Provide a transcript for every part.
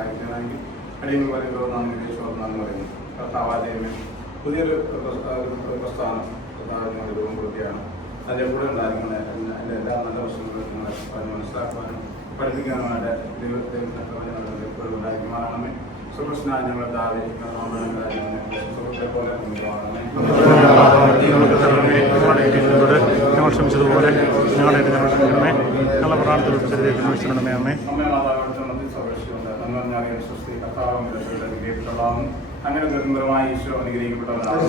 സഹായിക്കുകയാണെങ്കിൽ അടിയങ്ങൾ പറയുമ്പോൾ നന്ദി ദേശമെന്ന് പറയുന്നു. കർത്താവാദയമേ പുതിയൊരു പ്രസ്ഥാനം കർത്താവിനോട് രൂപപ്പെടുത്തിയാണ്. അതിൻ്റെ കൂടെ ഉണ്ടായിരിക്കുന്ന അതിൻ്റെ എല്ലാ നല്ല വശങ്ങളും നിങ്ങളെ പറഞ്ഞ് മനസ്സിലാക്കുവാനും പഠിപ്പിക്കാനുമായിട്ട് ദൈവത്തിൻ്റെ എപ്പോഴും ഉണ്ടായിരിക്കുവാനാണമേ. സുപ്രശ്നായ ഞങ്ങളുടെ ദാവി സുഹൃത്തെ പോലെ ഞങ്ങൾ ശ്രമിച്ചതുപോലെ ഞങ്ങളുടെ ക്ഷമിക്കണമേ. ഞങ്ങളുടെ പ്രാർത്ഥനയോട് ക്ഷമിക്കണമേ. അമ്മേ അങ്ങനെ നിർമ്മലമായ ഈശോ അനുഗ്രഹിക്കപ്പെട്ടവരാണ്.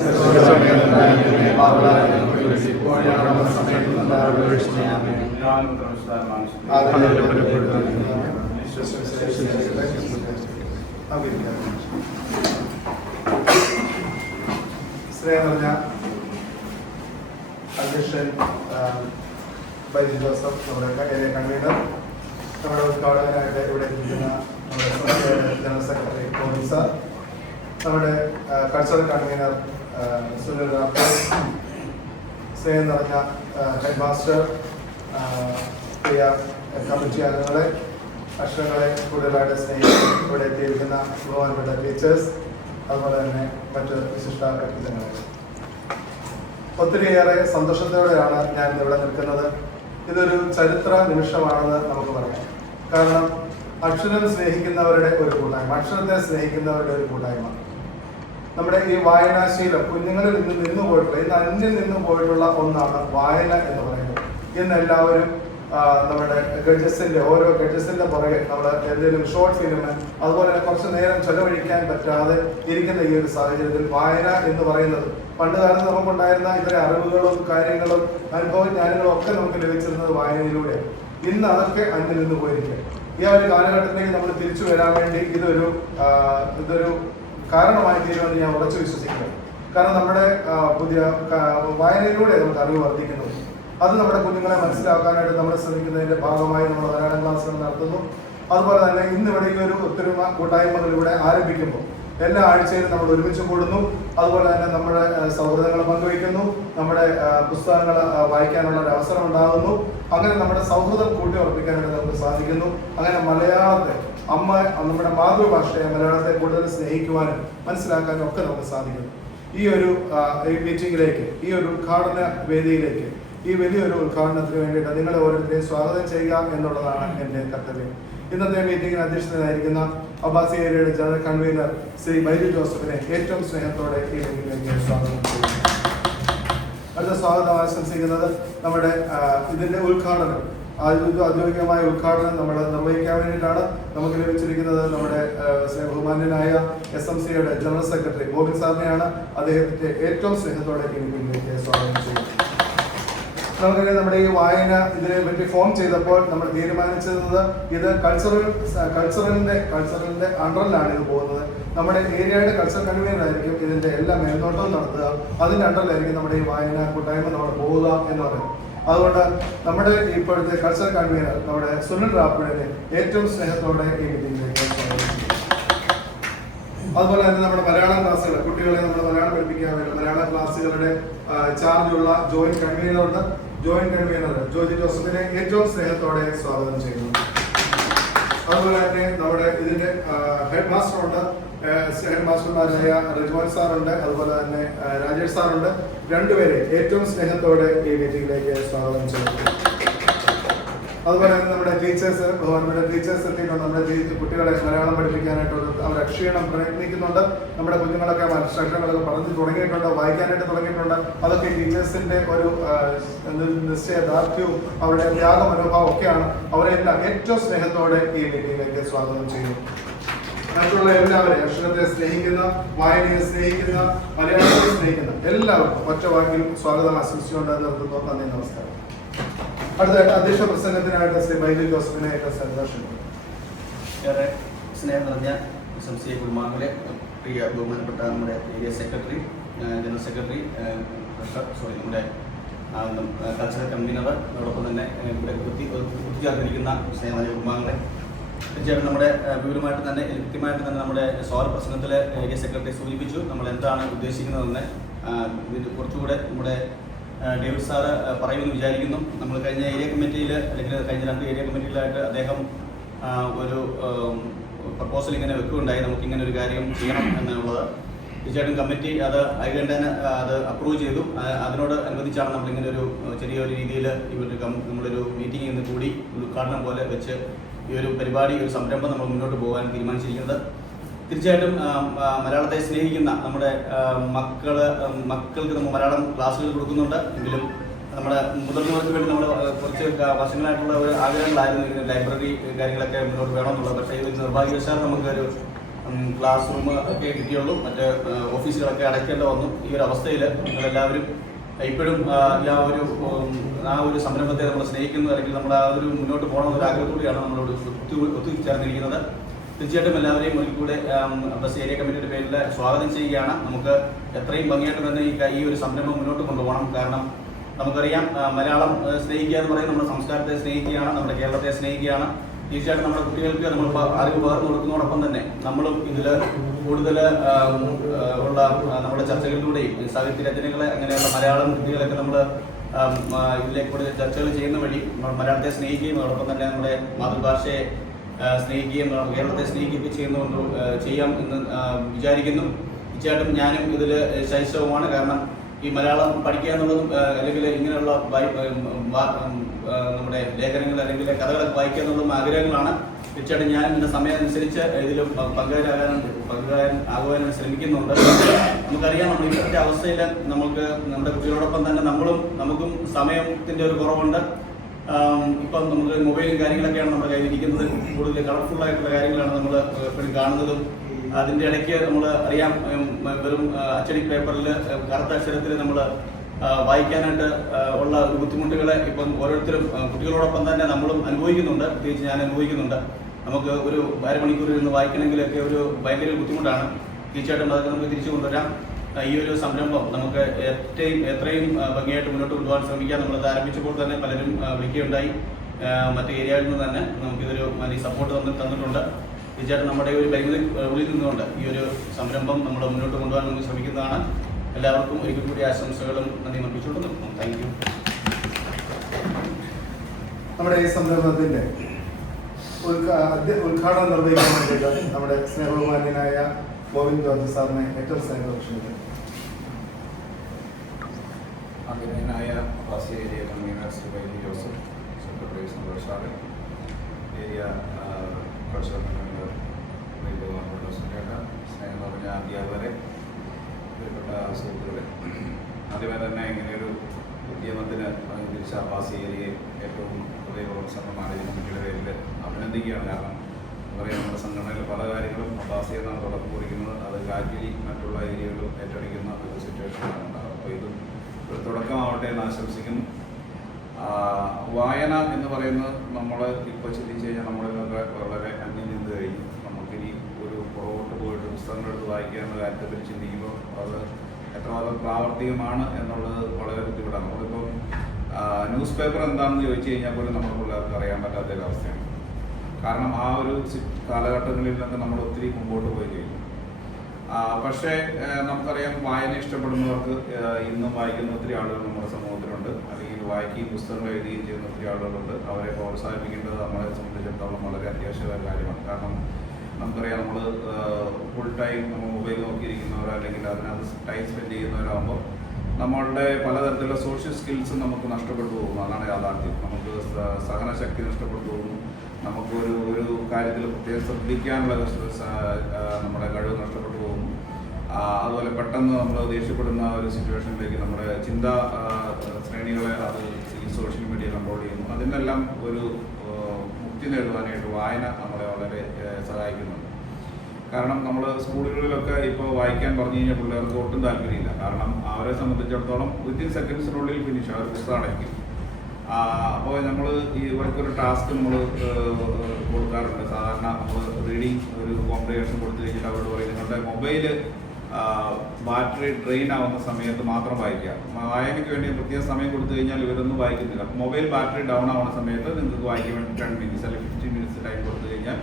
സ്നേഹം നിറഞ്ഞ അധ്യക്ഷൻ ബൈജു ജോസഫ്, നമ്മുടെ ഏരിയ കൺവീനർ, നമ്മുടെ ഉദ്ഘാടകനായിട്ട് ഇവിടെ ഇരിക്കുന്ന നമ്മുടെ ജനറൽ സെക്രട്ടറി ഗോവിന്ദ് സാർ, നമ്മുടെ കൾച്ചറൽ കൺവീനർ സുനിൽ റാത്തോഡ്, സ്നേഹം നിറഞ്ഞ ഹെഡ് മാസ്റ്റർ, പ്രിയ കമ്മിറ്റി അംഗങ്ങളെ, അക്ഷരങ്ങളെ കൂടുതലായിട്ട് സ്നേഹിച്ച് ഇവിടെ എത്തിയിരിക്കുന്ന ബഹുമാനപ്പെട്ട ടീച്ചേഴ്സ്, അതുപോലെ തന്നെ മറ്റ് വിശിഷ്ട വ്യക്തിത്വങ്ങളെ, ഒത്തിരിയേറെ സന്തോഷത്തോടെയാണ് ഞാൻ ഇവിടെ നിൽക്കുന്നത്. ഇതൊരു ചരിത്ര നിമിഷമാണെന്ന് നമുക്ക് പറയാം. കാരണം അക്ഷരം സ്നേഹിക്കുന്നവരുടെ ഒരു കൂട്ടായ്മ, അക്ഷരത്തെ സ്നേഹിക്കുന്നവരുടെ ഒരു കൂട്ടായ്മ. നമ്മുടെ ഈ വായനാശീലം കുഞ്ഞുങ്ങളിൽ നിന്നു പോയിട്ടുള്ള, ഇന്ന് അന്യം നിന്നു പോയിട്ടുള്ള ഒന്നാണ് വായന എന്ന് പറയുന്നത്. ഇന്ന് എല്ലാവരും നമ്മുടെ ഓരോ ഗഡ്ജസിന്റെ പുറകെ നമ്മൾ എന്തെങ്കിലും ഷോർട്ട് ഫിലിം, അതുപോലെ തന്നെ കുറച്ച് നേരം ചെലവഴിക്കാൻ പറ്റാതെ ഇരിക്കുന്ന ഈ ഒരു സാഹചര്യത്തിൽ വായന എന്ന് പറയുന്നത്, പണ്ട് കാലത്ത് നമുക്കുണ്ടായിരുന്ന ഇത്തരം അറിവുകളും കാര്യങ്ങളും അനുഭവജ്ഞാനങ്ങളും ഒക്കെ നമുക്ക് ലഭിച്ചിരുന്നത് വായനയിലൂടെ. ഇന്ന് അതൊക്കെ അന്യം നിന്ന് പോയിരിക്കുക. ഈ ഒരു കാലഘട്ടത്തിലേക്ക് നമ്മൾ തിരിച്ചു വരാൻ വേണ്ടി ഇതൊരു കാരണമായി തീരുമെന്ന് ഞാൻ ഉറച്ചു വിശ്വസിക്കുന്നു. കാരണം നമ്മുടെ പുതിയ വായനയിലൂടെ നമുക്ക് അറിവ് വർദ്ധിക്കുന്നു. അത് നമ്മുടെ കുഞ്ഞുങ്ങളെ മനസ്സിലാക്കാനായിട്ട് നമ്മൾ ശ്രമിക്കുന്നതിന്റെ ഭാഗമായി നമ്മൾ മലയാളം ക്ലാസ്സുകൾ നടത്തുന്നു. അതുപോലെ തന്നെ ഇന്നിവിടെ ഈ ഒരു ഒത്തൊരുമ കൂട്ടായ്മകളിലൂടെ ആരംഭിക്കുമ്പോൾ എല്ലാ ആഴ്ചയിലും നമ്മൾ ഒരുമിച്ച് കൂടുന്നു. അതുപോലെ തന്നെ നമ്മുടെ സൗഹൃദങ്ങൾ പങ്കുവയ്ക്കുന്നു, നമ്മുടെ പുസ്തകങ്ങൾ വായിക്കാനുള്ള ഒരു അവസരം ഉണ്ടാകുന്നു. അങ്ങനെ നമ്മുടെ സൗഹൃദം കൂട്ടി ഉറപ്പിക്കാനായിട്ട് നമുക്ക് സാധിക്കുന്നു. അങ്ങനെ മലയാളത്തെ, നമ്മുടെ മാതൃഭാഷയെ, മലയാളത്തെ കൂടുതൽ സ്നേഹിക്കുവാനും മനസ്സിലാക്കാനും ഒക്കെ നമുക്ക് സാധിക്കുന്നു. ഈ ഒരു മീറ്റിംഗിലേക്ക്, ഈ ഒരു ഉദ്ഘാടന വേദിയിലേക്ക്, ഈ വലിയൊരു ഉദ്ഘാടനത്തിന് വേണ്ടിയിട്ട് നിങ്ങളെ ഓരോരുത്തരെയും സ്വാഗതം ചെയ്യുക എന്നുള്ളതാണ് എൻ്റെ കർത്തവ്യം. ഇന്നത്തെ മീറ്റിംഗിന് അധ്യക്ഷനായിരിക്കുന്ന അബ്ബാസി ഏരിയയുടെ ജനറൽ കൺവീനർ ശ്രീ ബൈജു ജോസഫിനെ ഏറ്റവും സ്നേഹത്തോടെ ഈ മീറ്റിംഗിലേക്ക് സ്വാഗതം ചെയ്യുന്നു. അടുത്ത സ്വാഗതം ആശംസിക്കുന്നത് നമ്മുടെ ഇതിന്റെ ഉദ്ഘാടനം, ഔദ്യോഗികമായ ഉദ്ഘാടനം നമ്മൾ നിർവഹിക്കാൻ വേണ്ടിയിട്ടാണ് നമുക്ക് ലഭിച്ചിരിക്കുന്നത്. നമ്മുടെ ബഹുമാന്യനായ SMCയുടെ ജനറൽ സെക്രട്ടറി ഗോവിന്ദ് സാറിനെയാണ്. അദ്ദേഹത്തിന്റെ ഏറ്റവും സ്നേഹത്തോടെ ഈ മീറ്റിംഗിലേക്ക് സ്വാഗതം ചെയ്യുന്നു. നമുക്കറിയാം, നമ്മുടെ ഈ വായന ഇതിനെ പറ്റി ഫോം ചെയ്തപ്പോൾ നമ്മൾ തീരുമാനിച്ചിരുന്നത് ഇത് കൾച്ചറലിന്റെ അണ്ടറിലാണ് ഇത് പോകുന്നത്. നമ്മുടെ ഏരിയയുടെ കൾച്ചറൽ കൺവീനർ ആയിരിക്കും ഇതിന്റെ എല്ലാ മേൽനോട്ടവും നടത്തുക. അതിന്റെ അണ്ടറിലായിരിക്കും നമ്മുടെ ഈ വായന കൂട്ടായ്മ നമ്മൾ പോവുക എന്ന് പറയും. അതുകൊണ്ട് നമ്മുടെ ഇപ്പോഴത്തെ കൾച്ചറൽ കൺവീനർ നമ്മുടെ സുനിൽ റാത്തോഡിനെ ഏറ്റവും സ്നേഹത്തോടെ ഈ മീറ്റിംഗിലേക്ക് സ്വാഗതം ചെയ്യും. അതുപോലെ തന്നെ നമ്മുടെ മലയാളം ക്ലാസ്സുകൾ, കുട്ടികളെ നമ്മൾ മലയാളം പഠിപ്പിക്കാൻ വേണ്ടി മലയാള ക്ലാസ്സുകളുടെ ചാർജുള്ള ജോയിന്റ് കൺവീനറുണ്ട്. ജോയിന്റ് കൺവീനർ ജോജി ജോസഫിനെ ഏറ്റവും സ്നേഹത്തോടെ സ്വാഗതം ചെയ്യുന്നു. അതുപോലെ തന്നെ നമ്മുടെ ഇതിന്റെ ഹെഡ് മാസ്റ്റർ ഉണ്ട്. ഹെഡ് മാസ്റ്റർമാരായ റിജ്വാൻ സാറുണ്ട്, അതുപോലെ തന്നെ രാജേഷ് സാറുണ്ട്. രണ്ടുപേരെ ഏറ്റവും സ്നേഹത്തോടെ ഈ മീറ്റിംഗിലേക്ക് സ്വാഗതം ചെയ്യുന്നു. അതുപോലെ തന്നെ നമ്മുടെ ടീച്ചേഴ്സ്, ബഹുമാനപ്പെട്ട ടീച്ചേഴ്സ് എത്തിയിട്ടുണ്ട്. നമ്മുടെ കുട്ടികളെ മലയാളം പഠിപ്പിക്കാനായിട്ട് അവർ അക്ഷീണം പ്രയത്നിക്കുന്നുണ്ട്. നമ്മുടെ കുഞ്ഞുങ്ങളൊക്കെ അക്ഷരങ്ങളൊക്കെ പറഞ്ഞു തുടങ്ങിയിട്ടുണ്ട്, വായിക്കാനായിട്ട് തുടങ്ങിയിട്ടുണ്ട്. അതൊക്കെ ടീച്ചേഴ്സിന്റെ ഒരു നിശ്ചയദാർഢ്യവും അവരുടെ ത്യാഗ മനോഭാവം ഒക്കെയാണ്. അവരെല്ലാം ഏറ്റവും സ്നേഹത്തോടെ ഈ മീറ്റിംഗിലേക്ക് സ്വാഗതം ചെയ്യുന്നു. മറ്റുള്ള എല്ലാവരെയും, അക്ഷരത്തെ സ്നേഹിക്കുന്ന, വായനയെ സ്നേഹിക്കുന്ന, മലയാളത്തെ സ്നേഹിക്കുന്ന എല്ലാവർക്കും ഒറ്റ വാക്കിൽ സ്വാഗതം ആശംസിച്ചുകൊണ്ട് നിർത്തുന്നു. നന്ദി, നമസ്കാരം. അടുത്ത അധ്യക്ഷ പ്രസംഗത്തിനായിട്ട് ശ്രീ ബൈജു ജോസഫിനെ ഏറ്റവും സന്തോഷം. ഏറെ സ്നേഹം നിറഞ്ഞ SMC കുടുംബാംഗങ്ങളെ, പ്രിയ ബഹുമാനപ്പെട്ട നമ്മുടെ ഏരിയ സെക്രട്ടറി, ജനറൽ സെക്രട്ടറി, നമ്മുടെ കൾച്ചറൽ കൺവീനർ, അതോടൊപ്പം തന്നെ ഇവിടെ ഒത്തുചേർന്നിരിക്കുന്ന സ്നേഹ കുടുംബാംഗങ്ങളെ, തീർച്ചയായിട്ടും നമ്മുടെ വിവരമായിട്ട് തന്നെ കൃത്യമായിട്ട് തന്നെ നമ്മുടെ സ്വാഗത പ്രസംഗത്തിലെ ഏരിയ സെക്രട്ടറി സൂചിപ്പിച്ചു നമ്മൾ എന്താണ് ഉദ്ദേശിക്കുന്നതെന്ന്. ഇതിൽ കുറച്ചുകൂടെ നമ്മുടെ ഡേവിഡ് സാറ് പറയുമെന്ന് വിചാരിക്കുന്നു. നമ്മൾ കഴിഞ്ഞ ഏരിയ കമ്മിറ്റിയിൽ, അല്ലെങ്കിൽ കഴിഞ്ഞ 2 ഏരിയ കമ്മിറ്റിയിലായിട്ട് അദ്ദേഹം ഒരു പ്രപ്പോസൽ ഇങ്ങനെ വെക്കുകയുണ്ടായി, നമുക്കിങ്ങനെ ഒരു കാര്യം ചെയ്യണം എന്നുള്ളത്. തീർച്ചയായിട്ടും കമ്മിറ്റി അത് ഐകണ്ഠേന അത് അപ്രൂവ് ചെയ്തു. അതിനോട് അനുബന്ധിച്ചാണ് നമ്മളിങ്ങനെ ഒരു ചെറിയൊരു രീതിയിൽ നമ്മളൊരു മീറ്റിംഗ് ഇന്ന് കൂടി ഉദ്ഘാടനം പോലെ വെച്ച് ഈ ഒരു പരിപാടി, ഒരു സംരംഭം നമ്മൾ മുന്നോട്ട് പോകാൻ തീരുമാനിച്ചിരിക്കുന്നത്. തീർച്ചയായിട്ടും മലയാളത്തെ സ്നേഹിക്കുന്ന നമ്മുടെ മക്കൾക്ക് നമ്മൾ മലയാളം ക്ലാസ്സുകൾ കൊടുക്കുന്നുണ്ട്. എങ്കിലും നമ്മുടെ മുതിർന്നവർക്ക് വേണ്ടി നമ്മൾ കുറച്ച് വർഷങ്ങളായിട്ടുള്ള ഒരു ആഗ്രഹങ്ങളായിരുന്നു ഇങ്ങനെ ലൈബ്രറി കാര്യങ്ങളൊക്കെ മുന്നോട്ട് വേണമെന്നുള്ളത്. പക്ഷേ ഈ ഒരു നിർഭാഗ്യവശാൽ നമുക്കൊരു ക്ലാസ് റൂം ഒക്കെ കിട്ടിയുള്ളൂ, മറ്റ് ഓഫീസുകളൊക്കെ അടയ്ക്കേണ്ട വന്നു. ഈ ഒരു അവസ്ഥയിൽ നിങ്ങളെല്ലാവരും ഇപ്പോഴും ആ ഒരു സംരംഭത്തെ നമ്മൾ സ്നേഹിക്കുന്നു, അല്ലെങ്കിൽ നമ്മൾ ആ ഒരു മുന്നോട്ട് പോകണമെന്നൊരു ആഗ്രഹത്തോടെയാണ് നമ്മളോട് ഒത്തുചേർന്നിരിക്കുന്നത്. തീർച്ചയായിട്ടും എല്ലാവരെയും ഒരിക്കൽ കൂടെ ബസ് ഏരിയ കമ്മിറ്റിയുടെ പേരിൽ സ്വാഗതം ചെയ്യുകയാണ്. നമുക്ക് എത്രയും ഭംഗിയായിട്ട് തന്നെ ഈ ഒരു സംരംഭം മുന്നോട്ട് കൊണ്ടുപോകണം. കാരണം നമുക്കറിയാം, മലയാളം സ്നേഹിക്കുക എന്ന് പറയുന്നത് നമ്മുടെ സംസ്കാരത്തെ സ്നേഹിക്കുകയാണ്, നമ്മുടെ കേരളത്തെ സ്നേഹിക്കുകയാണ്. തീർച്ചയായിട്ടും നമ്മുടെ കുട്ടികൾക്ക് നമ്മൾ അറിവ് പകർന്നു കൊടുക്കുന്നതോടൊപ്പം തന്നെ നമ്മളും ഇതിൽ കൂടുതൽ ഉള്ള നമ്മുടെ ചർച്ചകളിലൂടെയും സാഹിത്യ രചനകളെ അങ്ങനെയുള്ള മലയാളം കൃതികളൊക്കെ നമ്മൾ ഇതിലേക്ക് കൂടുതൽ ചർച്ചകൾ ചെയ്യുന്ന വഴി മലയാളത്തെ സ്നേഹിക്കുകയും അതോടൊപ്പം തന്നെ നമ്മുടെ മാതൃഭാഷയെ സ്നേഹിക്കുകയും കേരളത്തെ സ്നേഹിക്കുകയും ചെയ്യാം എന്ന് വിചാരിക്കുന്നു. തീർച്ചയായിട്ടും ഞാനും ഇതിൽ ശൈശവമാണ്. കാരണം ഈ മലയാളം പഠിക്കുക എന്നുള്ളതും അല്ലെങ്കിൽ ഇങ്ങനെയുള്ള നമ്മുടെ ലേഖനങ്ങൾ അല്ലെങ്കിൽ കഥകളൊക്കെ വായിക്കുക എന്നുള്ളതും ആഗ്രഹങ്ങളാണ്. തീർച്ചയായിട്ടും ഞാൻ എൻ്റെ സമയം അനുസരിച്ച് ഇതിൽ ആകുവാൻ ശ്രമിക്കുന്നുണ്ട്. നമുക്കറിയാം, നമ്മൾ ഇപ്പോഴത്തെ അവസ്ഥയിൽ നമ്മുടെ കുട്ടികളോടൊപ്പം തന്നെ നമുക്കും സമയത്തിൻ്റെ ഒരു കുറവുണ്ട്. ഇപ്പം നമുക്ക് മൊബൈലും കാര്യങ്ങളൊക്കെയാണ് നമ്മുടെ കയ്യിലിരിക്കുന്നത്. കൂടുതൽ കളർഫുള്ളായിട്ടുള്ള കാര്യങ്ങളാണ് നമ്മൾ എപ്പോഴും കാണുന്നതും. അതിൻ്റെ ഇടയ്ക്ക് നമ്മൾ അറിയാം, വെറും അച്ചടി പേപ്പറിൽ കറുത്ത അക്ഷരത്തിൽ നമ്മൾ വായിക്കാനായിട്ട് ഉള്ള ബുദ്ധിമുട്ടുകളെ ഇപ്പം ഓരോരുത്തരും കുട്ടികളോടൊപ്പം തന്നെ നമ്മളും അനുഭവിക്കുന്നുണ്ട്. പ്രത്യേകിച്ച് ഞാൻ അനുഭവിക്കുന്നുണ്ട്. നമുക്ക് ഒരു അരമണിക്കൂർ ഇരുന്ന് വായിക്കണമെങ്കിലൊക്കെ ഒരു ഭയങ്കര ബുദ്ധിമുട്ടാണ്. തീർച്ചയായിട്ടും അതൊക്കെ നമുക്ക് തിരിച്ചു കൊണ്ടുവരാം. ഈ ഒരു സംരംഭം നമുക്ക് എത്രയും ഭംഗിയായിട്ട് മുന്നോട്ട് കൊണ്ടുപോകാൻ ശ്രമിക്കാം. നമ്മളത് ആരംഭിച്ചപ്പോൾ തന്നെ പലരും വിളിക്കുകയുണ്ടായി. മറ്റു ഏരിയകളിൽ നിന്ന് തന്നെ നമുക്കിതൊരു വലിയ സപ്പോർട്ട് തന്നിട്ടുണ്ട്. തീർച്ചയായിട്ടും നമ്മുടെ ഒരു പരിമിതി ഉള്ളിൽ നിന്നുകൊണ്ട് ഈ ഒരു സംരംഭം നമ്മൾ മുന്നോട്ട് കൊണ്ടുപോകാൻ നമ്മൾ ശ്രമിക്കുന്നതാണ്. എല്ലാവർക്കും ഒരിക്കൽ കൂടി ആശംസകളും നന്ദി അർപ്പിച്ചുകൊണ്ട് നിർത്തുന്നു. Thank you. നമ്മുടെ ഈ സംരംഭത്തിന്റെ ഉദ്ഘാടനം നിർവഹിക്കാൻ വേണ്ടിയിട്ട് നമ്മുടെ സ്നേഹബഹുമാന്യനായ ഗോവിന്ദ് ജോർജ് സാറിനെ ഏറ്റവും സ്നേഹപക്ഷണിക്കുന്നു. ആദരണീയനായ വാസി area convener Shri Vaidya Joseph, secretary Santhosh sir, area cultural convener സ്നേഹം പറഞ്ഞ അധ്യാപകരെ, പ്രിയപ്പെട്ട സുഹൃത്തുക്കളെ, ആദ്യമേ തന്നെ ഇങ്ങനെയൊരു ഉദ്യമത്തിന് തിരിച്ച വാസി ഏരിയയെ ഏറ്റവും ഹൃദയപൂർവ്വം സംഘമാണ് കമ്മിറ്റിയുടെ പേരിൽ അഭിനന്ദിക്കുകയാണ്. കാരണം പറയാം, നമ്മുടെ സംഘടനയിൽ പല കാര്യങ്ങളും അബ്ബാസി എന്നാണ് തുടക്കം കുറിക്കുന്നത്. അത് കാറ്റിലി മറ്റുള്ള ഏരിയകളും ഏറ്റെടുക്കുന്ന ഒരു സിറ്റുവേഷനാണ് ഉണ്ടാകുന്നത്. അപ്പോൾ ഇതും ഒരു തുടക്കമാവട്ടെ എന്ന് ആശംസിക്കുന്നു. വായന എന്ന് പറയുന്നത് നമ്മൾ ഇപ്പോൾ ചിന്തിച്ച് കഴിഞ്ഞാൽ നമ്മളിതൊക്കെ വളരെ അന്യം നിന്ന് കഴിഞ്ഞു. നമുക്കിനി ഒരു പുറകോട്ട് പോയിട്ട് പുസ്തകങ്ങളെടുത്ത് വായിക്കുക എന്ന കാര്യത്തെപ്പറ്റി ചിന്തിക്കുമ്പോൾ അത് എത്രമാത്രം പ്രാവർത്തികമാണ് എന്നുള്ളത് വളരെ ബുദ്ധിമുട്ടാണ്. നമ്മളിപ്പം ന്യൂസ് പേപ്പർ എന്താണെന്ന് ചോദിച്ചു കഴിഞ്ഞാൽ പോലും നമ്മുടെ പിള്ളേർക്ക് അറിയാൻ പറ്റാത്തൊരവസ്ഥയാണ്. കാരണം ആ ഒരു കാലഘട്ടങ്ങളിൽ നിന്നൊക്കെ നമ്മൾ ഒത്തിരി മുമ്പോട്ട് പോയി കഴിഞ്ഞു. പക്ഷേ നമുക്കറിയാം, വായന ഇഷ്ടപ്പെടുന്നവർക്ക് ഇന്നും വായിക്കുന്ന ഒത്തിരി ആളുകൾ നമ്മുടെ സമൂഹത്തിലുണ്ട്. അല്ലെങ്കിൽ വായിക്കുകയും പുസ്തകങ്ങൾ എഴുതുകയും ചെയ്യുന്ന ഒത്തിരി ആളുകളുണ്ട്. അവരെ പ്രോത്സാഹിപ്പിക്കേണ്ടത് നമ്മളെ സംബന്ധിച്ചിടത്തോളം വളരെ അത്യാവശ്യമായ കാര്യമാണ്. കാരണം നമുക്കറിയാം, നമ്മൾ ഫുൾ ടൈം നമ്മൾ മൊബൈൽ നോക്കിയിരിക്കുന്നവരോ അല്ലെങ്കിൽ അതിനകത്ത് ടൈം സ്പെൻഡ് ചെയ്യുന്നവരാകുമ്പോൾ നമ്മളുടെ പലതരത്തിലുള്ള സോഷ്യൽ സ്കിൽസും നമുക്ക് നഷ്ടപ്പെട്ടു പോകുന്നു. അതാണ് യാഥാർത്ഥ്യം. നമുക്ക് സഹനശക്തി നഷ്ടപ്പെട്ടു പോകുന്നു. നമുക്കൊരു കാര്യത്തിൽ പ്രത്യേകം ശ്രദ്ധിക്കാനുള്ള നമ്മുടെ കഴിവ് നഷ്ടപ്പെട്ടു പോകുന്നു. അതുപോലെ പെട്ടെന്ന് നമ്മൾ ദേഷ്യപ്പെടുന്ന ഒരു സിറ്റുവേഷനിലേക്ക് നമ്മുടെ ചിന്താ ശ്രേണികളെ അത് ഈ സോഷ്യൽ മീഡിയ കൺട്രോൾ ചെയ്യുന്നു. അതിനെല്ലാം ഒരു മുക്തി നേടുവാനായിട്ട് വായന നമ്മളെ വളരെ സഹായിക്കുന്നുണ്ട്. കാരണം നമ്മൾ സ്കൂളുകളിലൊക്കെ ഇപ്പോൾ വായിക്കാൻ പറഞ്ഞു കഴിഞ്ഞാൽ പിള്ളേർക്ക് ഒട്ടും താല്പര്യമില്ല. കാരണം അവരെ സംബന്ധിച്ചിടത്തോളം വിത്തിൻ സെക്കൻഡ്സിനുള്ളിൽ ഫിനിഷ് അവർ പുസ്തകം അടയ്ക്കും. അപ്പോൾ നമ്മൾ ഇവർക്കൊരു ടാസ്ക് നമ്മൾ കൊടുക്കാറുണ്ട്. സാധാരണ നമ്മൾ റീഡിങ് ഒരു കോംപ്രിഹെൻഷൻ കൊടുത്തു കഴിഞ്ഞിട്ട് അവരോട് പറയും, നിങ്ങളുടെ മൊബൈൽ ബാറ്ററി ഡ്രെയിൻ ആവുന്ന സമയത്ത് മാത്രം വായിക്കുക. വായനയ്ക്ക് വേണ്ടി പ്രത്യേക സമയം കൊടുത്തു കഴിഞ്ഞാൽ ഇവരൊന്നും വായിക്കുന്നില്ല. മൊബൈൽ ബാറ്ററി ഡൗൺ ആവുന്ന സമയത്ത് നിങ്ങൾക്ക് വായിക്കാൻ വേണ്ടി 10 മിനിറ്റ്സ് അല്ലെങ്കിൽ 15 മിനിറ്റ്സ് ടൈം കൊടുത്തു കഴിഞ്ഞാൽ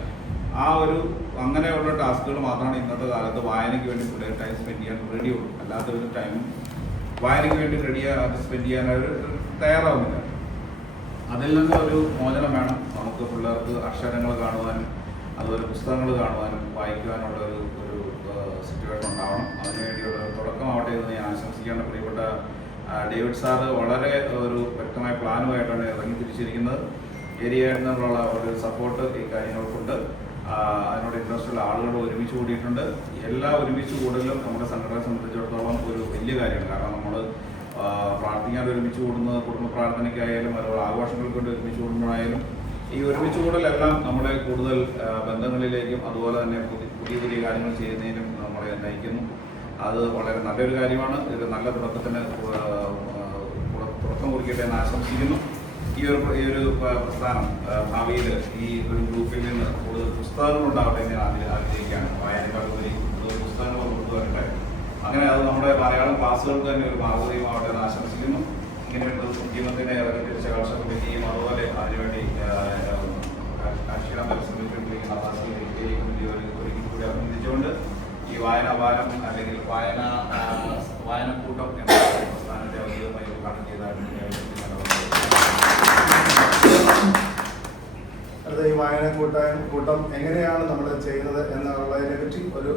അങ്ങനെയുള്ള ടാസ്കുകൾ മാത്രമാണ് ഇന്നത്തെ കാലത്ത് വായനയ്ക്ക് വേണ്ടി പിള്ളേർ ടൈം സ്പെൻഡ് ചെയ്യാൻ റെഡിയുള്ളൂ. അല്ലാത്ത ഒരു ടൈം വായനയ്ക്ക് വേണ്ടി സ്പെൻഡ് ചെയ്യാൻ അവർ തയ്യാറാവുന്നില്ല. അതിൽ നിന്ന് ഒരു മോചനം വേണം. നമുക്ക് പിള്ളേർക്ക് അക്ഷരങ്ങൾ കാണുവാനും അതുപോലെ പുസ്തകങ്ങൾ കാണുവാനും വായിക്കുവാനുള്ള ഒരു സിറ്റുവേഷൻ ഉണ്ടാവണം. അതിനുവേണ്ടിയുള്ള ഒരു തുടക്കമാവട്ടെ എന്ന് ഞാൻ ആശംസിക്കുകയാണ്. പ്രിയപ്പെട്ട ഡേവിഡ് സാറ് വളരെ ഒരു വ്യക്തമായ പ്ലാനുമായിട്ടാണ് ഇറങ്ങി തിരിച്ചിരിക്കുന്നത്. ഏരിയയിൽ നിന്നുള്ള ഒരു സപ്പോർട്ട് ഈ കാര്യങ്ങൾക്കുണ്ട്. അതിനോട് ഇൻട്രസ്റ്റ് ഉള്ള ആളുകൾ ഒരുമിച്ച് കൂടിയിട്ടുണ്ട്. എല്ലാ ഒരുമിച്ച് കൂടലും നമ്മുടെ സംഘടനയെ സംബന്ധിച്ചിടത്തോളം ഒരു വലിയ കാര്യമാണ്. കാരണം നമ്മൾ പ്രാർത്ഥിക്കാൻ ഒരുമിച്ച് കൂടുന്നത് കുടുംബ പ്രാർത്ഥനയ്ക്കായാലും അതുപോലെ ആഘോഷങ്ങൾക്ക് വേണ്ടി ഒരുമിച്ച് കൂടുമ്പോഴായാലും ഈ ഒരുമിച്ച് കൂടലെല്ലാം നമ്മളെ കൂടുതൽ ബന്ധങ്ങളിലേക്കും അതുപോലെ തന്നെ പുതിയ പുതിയ കാര്യങ്ങൾ ചെയ്യുന്നതിനും നമ്മളെ നയിക്കുന്നു. അത് വളരെ നല്ലൊരു കാര്യമാണ്. ഇത് നല്ല തുടക്കത്തിന് തുടക്കം കുറിക്കട്ടെ എന്ന് ആശംസിക്കുന്നു. ഈ ഒരു പ്രസ്ഥാനം ഭാവിയിൽ ഈ ഒരു ഗ്രൂപ്പിൽ നിന്ന് കൂടുതൽ പുസ്തകങ്ങൾ ഉണ്ടാവട്ടെ എന്ന് ആഗ്രഹിക്കുകയാണ്. വായനക്കാർക്കുപരി കൂടുതൽ പുസ്തകങ്ങൾ കൊണ്ടുവരട്ടെ. അങ്ങനെ അത് നമ്മുടെ മലയാളം ക്ലാസ്സുകൾക്ക് തന്നെ ഒരു മാതൃകയുമാവട്ടെ എന്ന് ആശംസിക്കുന്നു. ഇങ്ങനെ ജീവിതത്തിനെ ഇറങ്ങി തിരിച്ച കർഷക കമ്മിറ്റിയും അതുപോലെ അതിനുവേണ്ടി കാർഷിക പരിശ്രമിച്ചുകൊണ്ടിരിക്കുന്ന ഒരിക്കൽ കൂടി അഭിനന്ദിച്ചുകൊണ്ട് ഈ വായനാവാരം അല്ലെങ്കിൽ വായനക്കൂട്ടം എന്ന പ്രസ്ഥാനത്തെ ഔദ്യോഗികമായി ഉദ്ഘാടനം ചെയ്തതായിട്ട് അടുത്ത ഈ വായനക്കൂട്ടം എങ്ങനെയാണ് നമ്മൾ ചെയ്യുന്നത് എന്നുള്ളതിനെ പറ്റി ഒരു